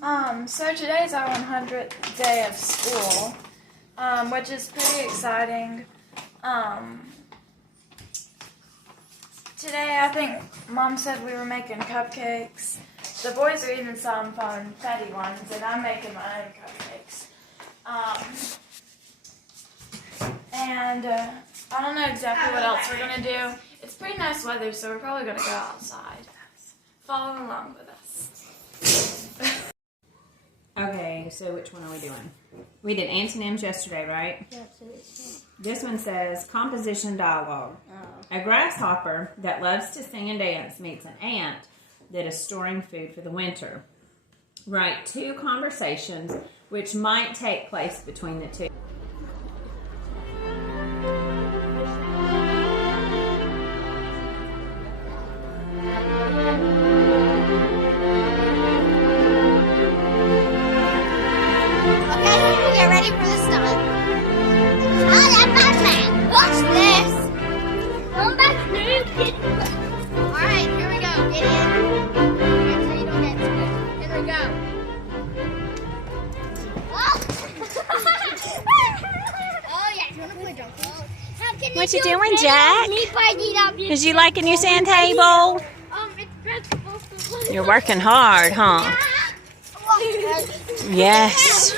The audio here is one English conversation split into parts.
So today's our 100th day of school, which is pretty exciting. Today I think Mom said we were making cupcakes. The boys are eating some funfetti ones, and I'm making my own cupcakes. I don't know exactly what else we're going to do. It's pretty nice weather, so we're probably going to go outside. Follow along with us. Okay, so which one are we doing? We did antonyms yesterday, right? Yes. This one says composition dialogue. Oh. A grasshopper that loves to sing and dance meets an ant that is storing food for the winter. Write 2 conversations which might take place between the two. Get ready for the stunt. Batman. Watch this. Come back here. Alright, here we go. Get in. Make sure you don't get squished. Here we go. Oh yeah, do you want to play drum? What you doing, Jack? Is you liking your sand table? You're working hard, huh? Yes.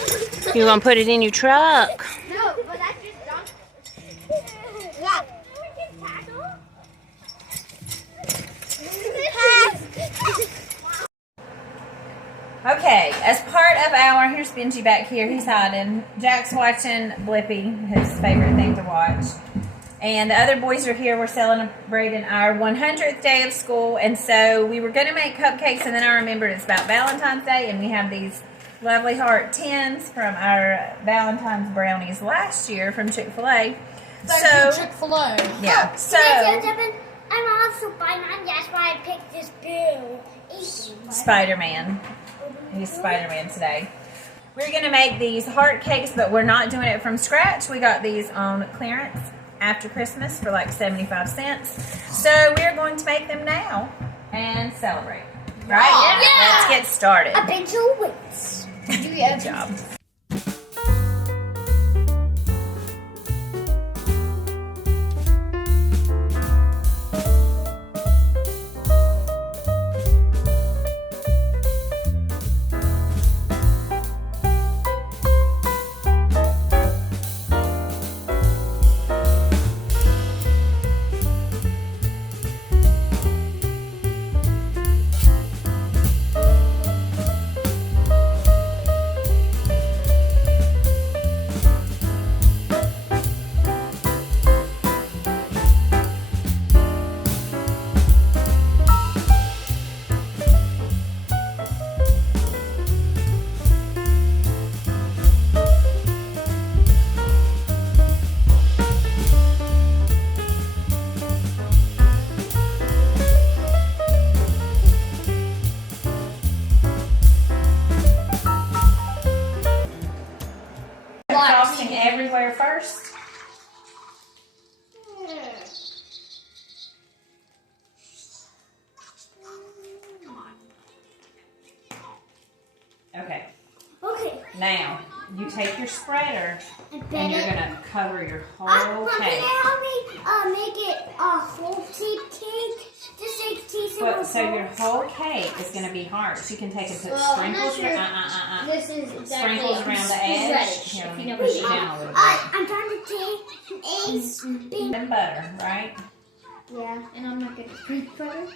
You gonna put it in your truck? No, but that's just dumb. Okay, as part of our, here's Benji back here, he's hiding. Jack's watching Blippi, his favorite thing to watch. And the other boys are here, we're celebrating our 100th day of school. And so we were gonna make cupcakes, and then I remembered it's about Valentine's Day, and we have these lovely heart tins from our Valentine's brownies last year from Chick-fil-A. So Chick-fil-A. yeah. So I'm also Spider-Man. That's why I picked this bill. Spider-Man. He's Spider-Man today. We're gonna make these heart cakes, but we're not doing it from scratch. We got these on clearance after Christmas for like 75 cents. So we're going to make them now and celebrate. Right? Yeah. Let's get started. A bunch of weights. Good job. Frosting everywhere first. Okay. Okay. Now, you take your spreader and you're going to cover your whole Can cake. you help me make it a whole cake? Just like So your whole cake is going to be hearts. You can take and put sprinkles. This is exactly Sprinkles around the edge. reddish, Here, let if me you push know it what down a little bit. I'm trying to take eggs. And butter, right? Yeah. And I'm not going to drink butter.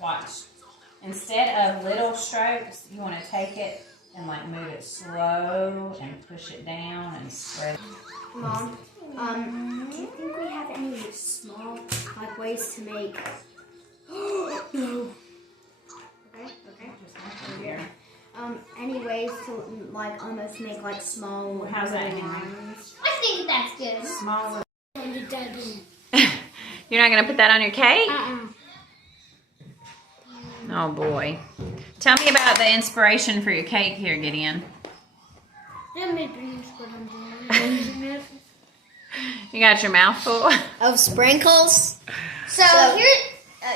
Watch. Instead of little strokes, you want to take it and like move it slow and push it down and spread. Mom, do you think we have any small ways to make? No. Okay. Just here. Any ways to almost make small? How's that? lines? I think that's good. Small. You're not gonna put that on your cake? Oh boy. Tell me about the inspiration for your cake here, Gideon. You got your mouth full? Of sprinkles. So here,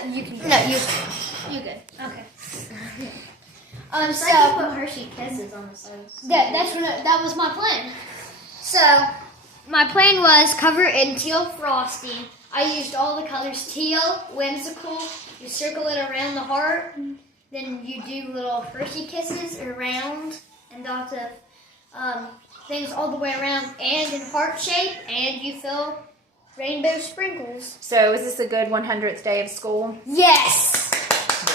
you can. No, you. You good? Okay. So you put Hershey Kisses on the sides. That was my plan. So my plan was cover it in teal frosting. I used all the colors teal, whimsical. You circle it around the heart. Then you do little Hershey Kisses around and lots of things all the way around and in heart shape. And you fill rainbow sprinkles. So is this a good 100th day of school? Yes.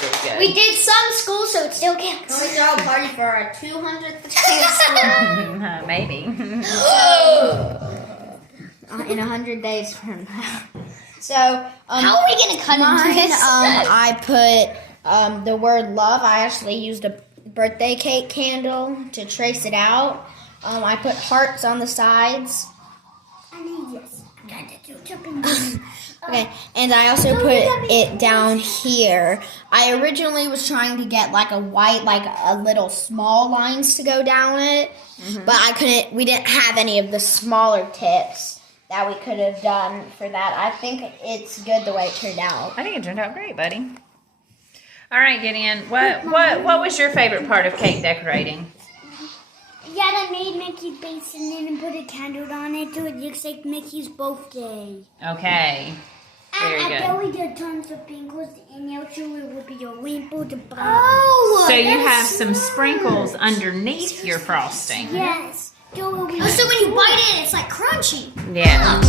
Very good. We did some school, so it still counts. Can we throw a party for our 200th day of school? Maybe. In 100 days from now. So, How are we gonna cut into mine, this? I put the word love. I actually used a birthday cake candle to trace it out. I put hearts on the sides. I need this. Okay, and I also put it down here. I originally was trying to get like a white, like a little small lines to go down it, but I couldn't. We didn't have any of the smaller tips that we could have done for that. I think it's good the way it turned out. I think it turned out great, buddy. All right, Gideon. What was your favorite part of cake decorating? Yeah, I made Mickey's base and then put a candle on it so it looks like Mickey's birthday. Okay. Very And good. then we did tons of sprinkles and actually it would be a rainbow to buy. Oh, So you have some sprinkles underneath your frosting. Yes. So so when you bite it, it's like crunchy. Yeah.